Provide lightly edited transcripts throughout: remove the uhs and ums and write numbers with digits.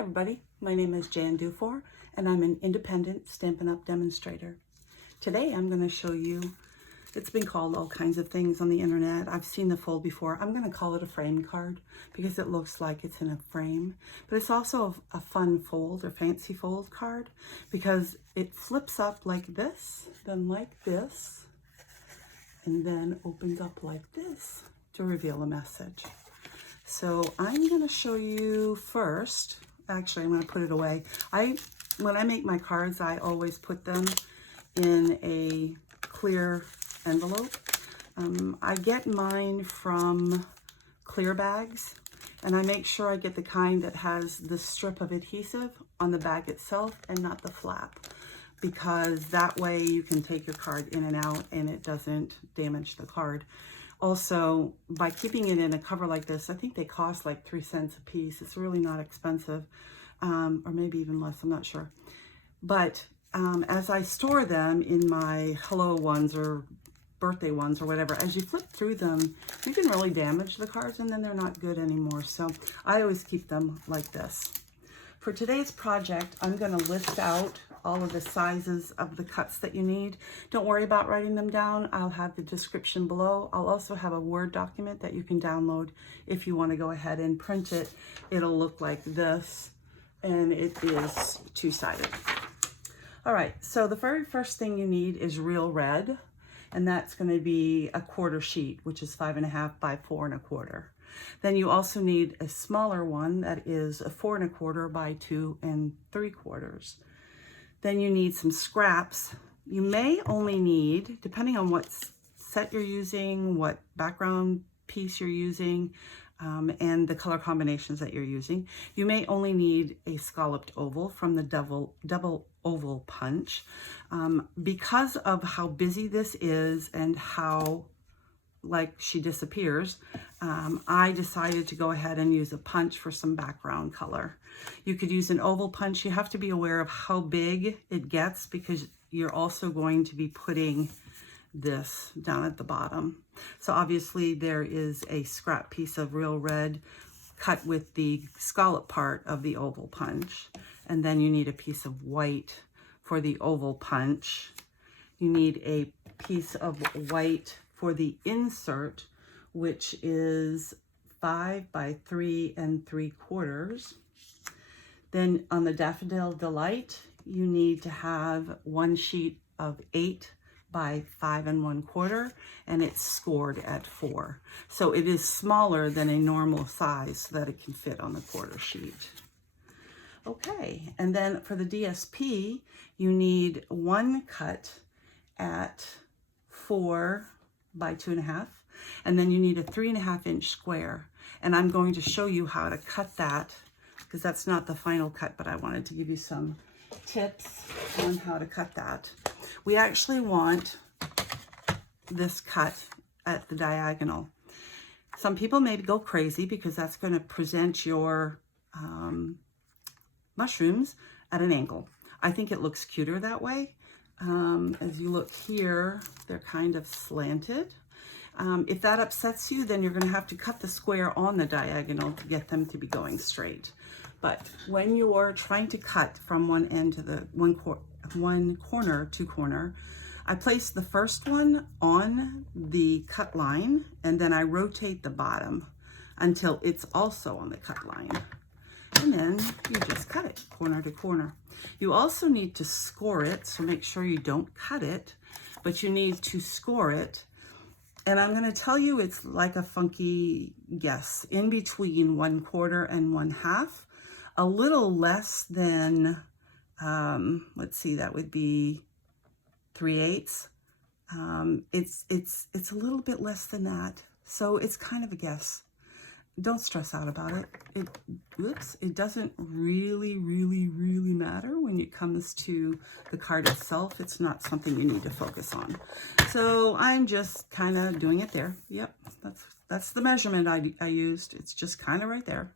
everybody, my name is Jan Dufour and I'm an independent Stampin' Up! Demonstrator. Today I'm going to show you, it's been called all kinds of things on the internet. I've seen the fold before. I'm going to call it a frame card because it looks like it's in a frame. But it's also a fun fold or fancy fold card because it flips up like this, then like this, and then opens up like this to reveal a message. So I'm going to show you first. Actually, I'm going to put it away. When I make my cards, I always put them in a clear envelope. I get mine from clear bags, and I make sure I get the kind that has the strip of adhesive on the bag itself and not the flap, because that way you can take your card in and out and it doesn't damage the card. Also, by keeping it in a cover like this, I think they cost like 3 cents a piece. It's really not expensive, or maybe even less, I'm not sure. But as I store them in my hello ones or birthday ones or whatever, as you flip through them, you can really damage the cards and then they're not good anymore. So I always keep them like this. For today's project, I'm going to list out all of the sizes of the cuts that you need. Don't worry about writing them down. I'll have the description below. I'll also have a Word document that you can download if you want to go ahead and print it. It'll look like this, and it is two-sided. All right, so the very first thing you need is real red, and that's going to be a quarter sheet, which is 5.5 by 4 1/4. Then you also need a smaller one that is a 4 1/4 by 2 3/4. Then you need some scraps. You may only need, depending on what set you're using, what background piece you're using, and the color combinations that you're using, you may only need a scalloped oval from the double oval punch. Because of how busy this is and how like she disappears, I decided to go ahead and use a punch for some background color. You could use an oval punch. You have to be aware of how big it gets because you're also going to be putting this down at the bottom. So obviously there is a scrap piece of real red cut with the scallop part of the oval punch. And then you need a piece of white for the oval punch. You need a piece of white for the insert, which is 5 by 3 3/4. Then on the Daffodil Delight, you need to have one sheet of 8 by 5 1/4, and it's scored at 4. So it is smaller than a normal size so that it can fit on the quarter sheet. Okay, and then for the DSP, you need one cut at 4 by 2 1/2, and then you need a 3 1/2 inch square. And I'm going to show you how to cut that because that's not the final cut, but I wanted to give you some tips on how to cut that. We actually want this cut at the diagonal. Some people may go crazy because that's going to present your mushrooms at an angle. I think it looks cuter that way. As you look here, they're kind of slanted. If that upsets you, then you're going to have to cut the square on the diagonal to get them to be going straight. But when you're trying to cut from one end to the one corner to corner, I place the first one on the cut line, and then I rotate the bottom until it's also on the cut line. And then you just cut it corner to corner. You also need to score it, so make sure you don't cut it, but you need to score it. And I'm going to tell you it's like a funky guess, in between 1/4 and 1/2, a little less than, let's see, that would be 3/8. It's a little bit less than that, so it's kind of a guess. Don't stress out about it. It doesn't really matter when it comes to the card itself. It's not something you need to focus on. So I'm just kind of doing it there. Yep, that's the measurement I used. It's just kind of right there.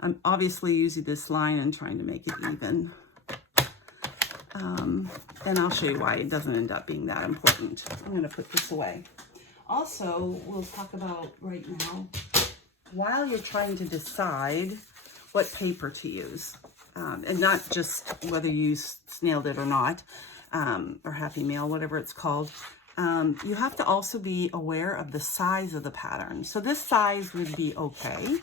I'm obviously using this line and trying to make it even. And I'll show you why it doesn't end up being that important. I'm going to put this away. Also, we'll talk about right now, while you're trying to decide what paper to use. And not just whether you use Snailed It or not, or Happy Mail, whatever it's called. You have to also be aware of the size of the pattern. So this size would be okay.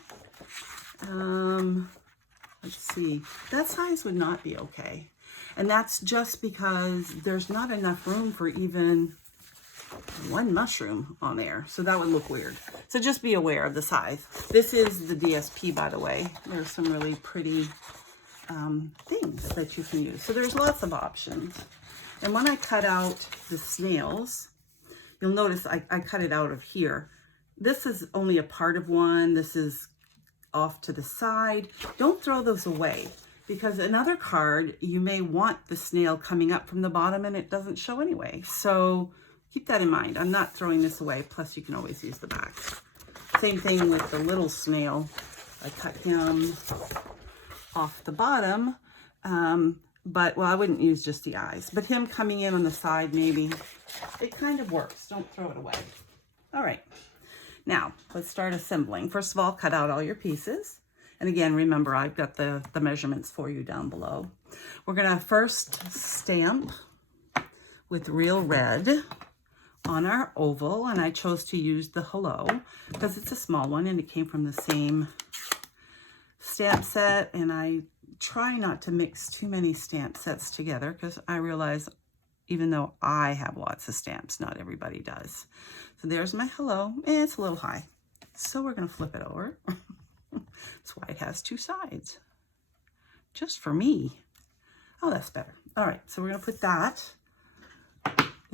Let's see, that size would not be okay. And that's just because there's not enough room for even one mushroom on there. So that would look weird. So just be aware of the size. This is the DSP, by the way. There's some really pretty things that you can use. So there's lots of options. And when I cut out the snails, you'll notice I cut it out of here. This is only a part of one. This is off to the side. Don't throw those away, because another card, you may want the snail coming up from the bottom and it doesn't show anyway. So keep that in mind. I'm not throwing this away. Plus you can always use the back. Same thing with the little snail. I cut him off the bottom. But, well, I wouldn't use just the eyes, but him coming in on the side, maybe it kind of works. Don't throw it away. All right. Now let's start assembling. First of all, cut out all your pieces. And again, remember, I've got the measurements for you down below. We're going to first stamp with real red on our oval. And I chose to use the Hello because it's a small one and it came from the same stamp set. And I try not to mix too many stamp sets together because I realize even though I have lots of stamps, not everybody does. So there's my Hello, and it's a little high. So we're going to flip it over. That's why it has two sides. Just for me. Oh, that's better. All right, so we're going to put that.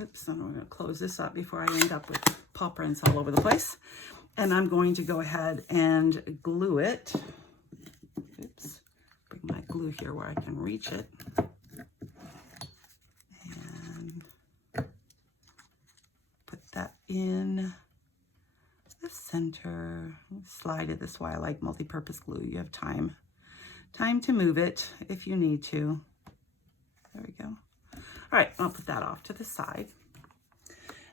Oops, and we're going to close this up before I end up with paw prints all over the place. And I'm going to go ahead and glue it. Oops, bring my glue here where I can reach it. That in the center, slide it. This is why I like multi-purpose glue. You have time to move it if you need to. There we go. All right, I'll put that off to the side.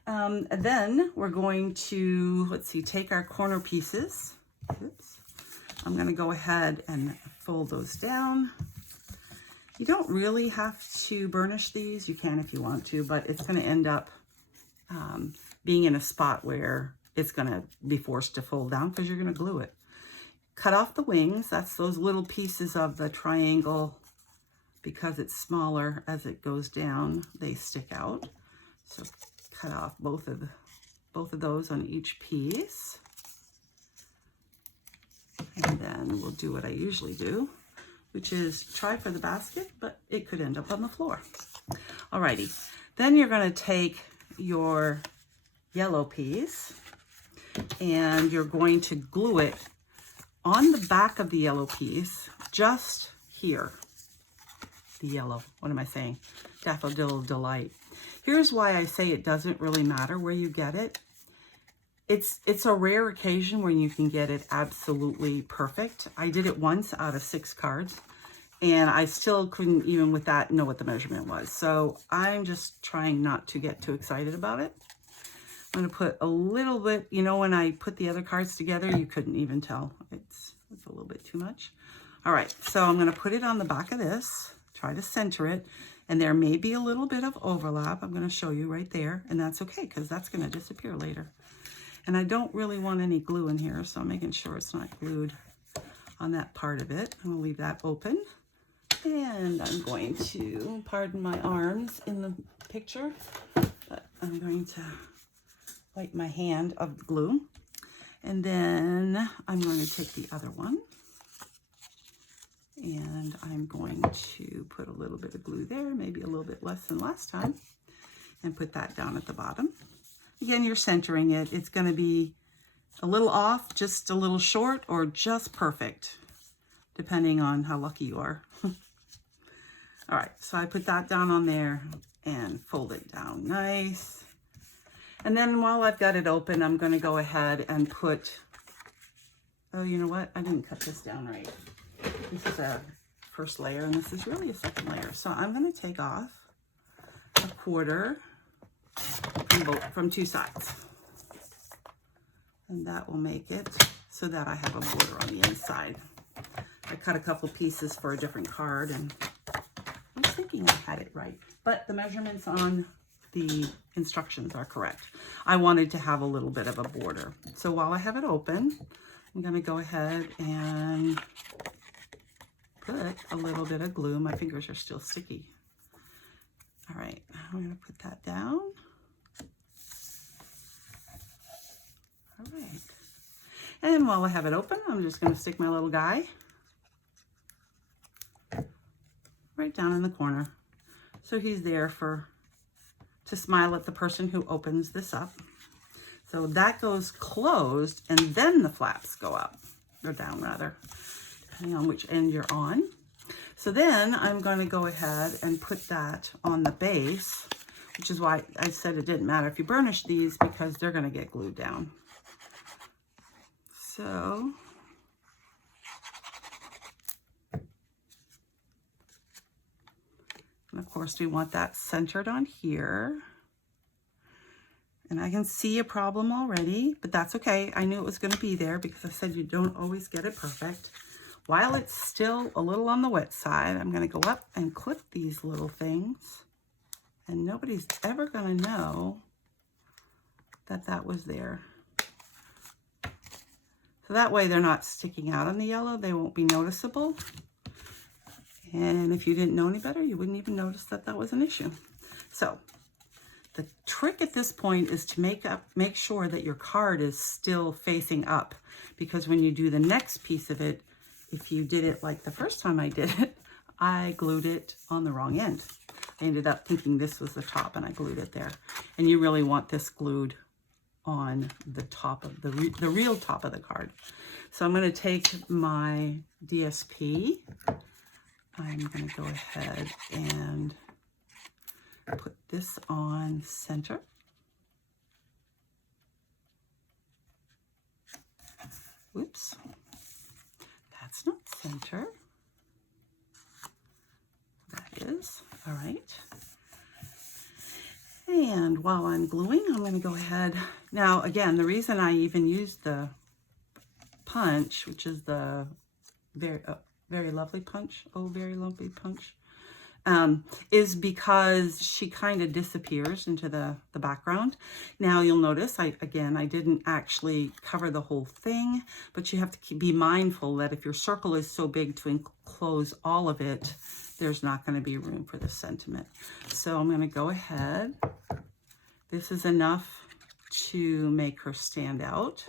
And then we're going to, let's see, take our corner pieces. Oops. I'm going to go ahead and fold those down. You don't really have to burnish these. You can if you want to, but it's going to end up being in a spot where it's going to be forced to fold down because you're going to glue it. Cut off the wings. That's those little pieces of the triangle. Because it's smaller as it goes down, they stick out. So cut off both of those on each piece. And then we'll do what I usually do, which is try for the basket, but it could end up on the floor. Alrighty. Then you're going to take your yellow piece and you're going to glue it on the back of the yellow piece, just here. The yellow, what am I saying? Daffodil Delight. Here's why I say it doesn't really matter where you get it. It's a rare occasion when you can get it absolutely perfect. I did it once out of 6 cards. And I still couldn't, even with that, know what the measurement was. So I'm just trying not to get too excited about it. I'm going to put a little bit, you know, when I put the other cards together, you couldn't even tell. It's a little bit too much. All right, so I'm going to put it on the back of this, try to center it. And there may be a little bit of overlap. I'm going to show you right there. And that's okay, because that's going to disappear later. And I don't really want any glue in here, so I'm making sure it's not glued on that part of it. I'm going to leave that open. And I'm going to, pardon my arms in the picture, but I'm going to wipe my hand of the glue. And then I'm going to take the other one. And I'm going to put a little bit of glue there, maybe a little bit less than last time, and put that down at the bottom. Again, you're centering it. It's going to be a little off, just a little short, or just perfect, depending on how lucky you are. All right, so I put that down on there and fold it down nice. And then while I've got it open, I'm going to go ahead and put, oh, you know what? I didn't cut this down right. This is a first layer, and this is really a second layer. So I'm going to take off a quarter from 2 sides. And that will make it so that I have a border on the inside. I cut a couple pieces for a different card, and I was thinking I had it right, but the measurements on the instructions are correct. I wanted to have a little bit of a border. So while I have it open, I'm going to go ahead and put a little bit of glue. My fingers are still sticky. All right, I'm going to put that down. All right. And while I have it open, I'm just going to stick my little guy right down in the corner. So he's there to smile at the person who opens this up. So that goes closed, and then the flaps go up, or down rather, depending on which end you're on. So then I'm going to go ahead and put that on the base, which is why I said it didn't matter if you burnish these, because they're going to get glued down. So and of course we want that centered on here. And I can see a problem already, but that's okay. I knew it was going to be there because I said you don't always get it perfect. While it's still a little on the wet side, I'm going to go up and clip these little things. And nobody's ever going to know that that was there. So that way they're not sticking out on the yellow. They won't be noticeable. And if you didn't know any better, you wouldn't even notice that that was an issue. So the trick at this point is to make sure that your card is still facing up, because when you do the next piece of it, if you did it like the first time I did it, I glued it on the wrong end. I ended up thinking this was the top and I glued it there. And you really want this glued on the top of the real top of the card. So I'm going to take my DSP. I'm going to go ahead and put this on center. Whoops, that's not center. That is, all right. And while I'm gluing, I'm going to go ahead. Now, again, the reason I even used the punch, which is the very lovely punch, oh, very lovely punch, is because she kind of disappears into the background. Now you'll notice, I didn't actually cover the whole thing, but you have to be mindful that if your circle is so big to enclose all of it, there's not going to be room for the sentiment. So I'm going to go ahead. This is enough to make her stand out.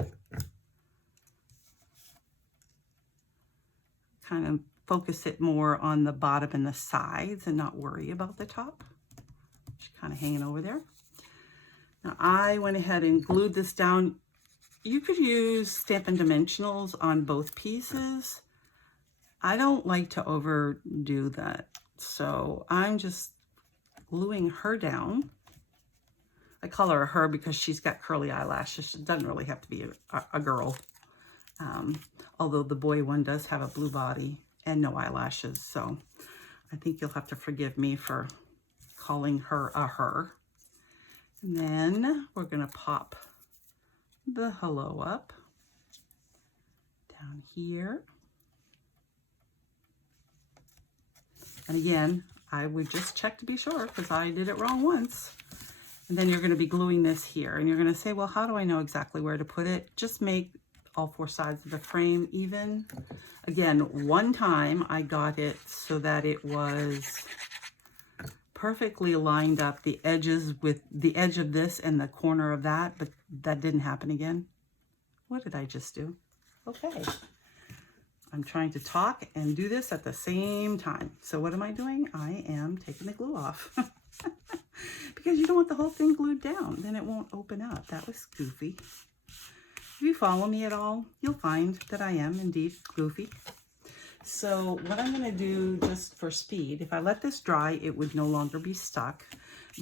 Kind of focus it more on the bottom and the sides and not worry about the top. She's kind of hanging over there. Now I went ahead and glued this down. You could use Stampin' Dimensionals on both pieces. I don't like to overdo that, so I'm just gluing her down. I call her a her because she's got curly eyelashes. She doesn't really have to be a girl, although the boy one does have a blue body and no eyelashes, so I think you'll have to forgive me for calling her a her. And then we're going to pop the hello up down here. And again, I would just check to be sure because I did it wrong once. And then you're going to be gluing this here. And you're going to say, well, how do I know exactly where to put it? Just make all four sides of the frame even. Again, one time I got it so that it was perfectly lined up, the edges with the edge of this and the corner of that, but that didn't happen again. What did I just do? Okay. I'm trying to talk and do this at the same time. So what am I doing? I am taking the glue off. Because you don't want the whole thing glued down. Then it won't open up. That was goofy. If you follow me at all, you'll find that I am indeed goofy. So what I'm going to do just for speed, if I let this dry, it would no longer be stuck.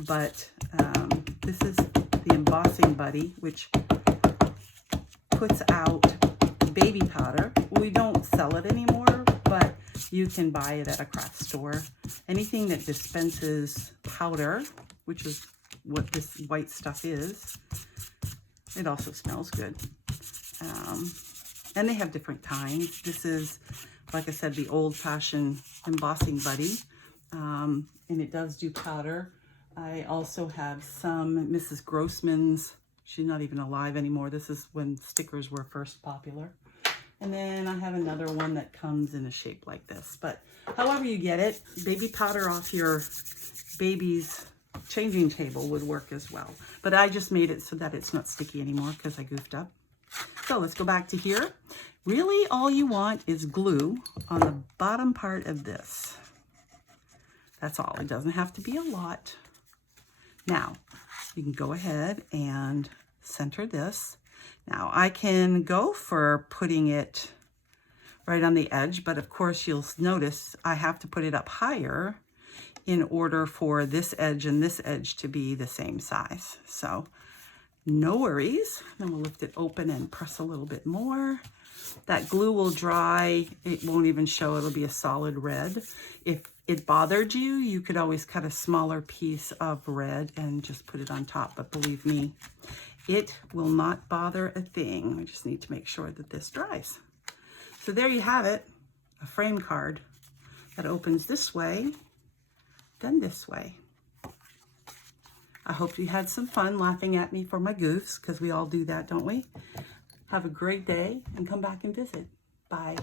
But this is the Embossing Buddy, which puts out baby powder. We don't sell it anymore, but you can buy it at a craft store. Anything that dispenses powder, which is what this white stuff is. It also smells good. And they have different kinds. This is like I said, the old-fashioned embossing buddy. And it does do powder. I also have some Mrs. Grossman's. She's not even alive anymore. This is when stickers were first popular. And then I have another one that comes in a shape like this. But however you get it, baby powder off your baby's changing table would work as well. But I just made it so that it's not sticky anymore because I goofed up. So let's go back to here. Really, all you want is glue on the bottom part of this. That's all. It doesn't have to be a lot. Now, you can go ahead and center this. Now, I can go for putting it right on the edge, but of course you'll notice I have to put it up higher in order for this edge and this edge to be the same size. So, no worries. Then we'll lift it open and press a little bit more. That glue will dry. It won't even show. It'll be a solid red. If it bothered you, you could always cut a smaller piece of red and just put it on top. But believe me, it will not bother a thing. We just need to make sure that this dries. So there you have it, a frame card that opens this way, then this way. I hope you had some fun laughing at me for my goofs, because we all do that, don't we? Have a great day and come back and visit. Bye.